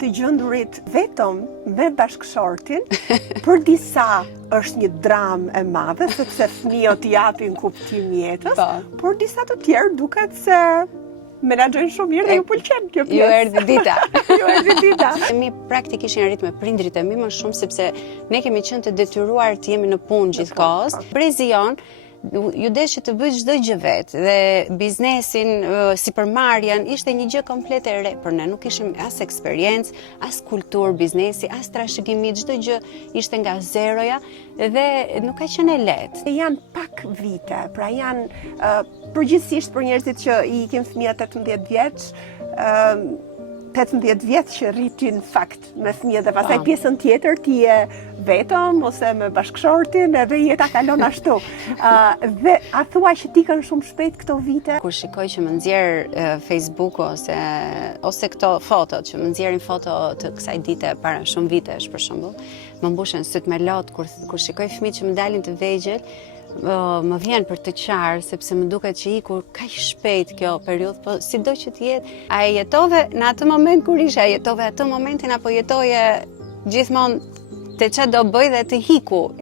të gjendurit vetëm me bashkëshortin, për disa është një dramë e madhe, sepse fëmijët japin kuptim jetës, por disa të tjerë duket se menaxhojnë shumë mirë dhe ju pëlqen kjo pjesë. Ju erdhi dita. Ju erdhi dita. Mi praktikisht jemi rrit me prindrit e mi më shumë sepse ne kemi qenë të detyruar të jemi në punë gjithkohës. Brezi jon ju desh të bëj çdo gjë vetë dhe biznesin, sipërmarrjen ishte një gjë komplet e re për ne. Nuk kishim as eksperiencë, as kulturë biznesi, as trashëgimi, çdo gjë ishte nga zeroja dhe nuk ka qenë e lehtë. Janë pak vite, pra janë përgjithsisht për njerëzit që i ikin fëmijët 18 vjeç, 18 vjetë që rritin fakt me fëmijë dhe pastaj pjesën tjetër ti je vetëm ose me bashkëshortin edhe jeta kalon ashtu. Dhe a thua që ti kanë shumë shpejt këto vite? Kur shikoj që më nxjerr Facebook ose këto fotot, që më nxjerrin foto të kësaj dite para shumë vitesh për shembull, më mbushen syt me lot kur shikoj fëmijët që më dalin të vegjël, më vjen për të qarë, sepse më duket që ikur kaq shpejt kjo periudhë, po sido që të jetë, a e jetove në atë moment kur ishe, a jetove atë momentin apo jetoje gjithmonë të çfarë do bëj dhe të hiku.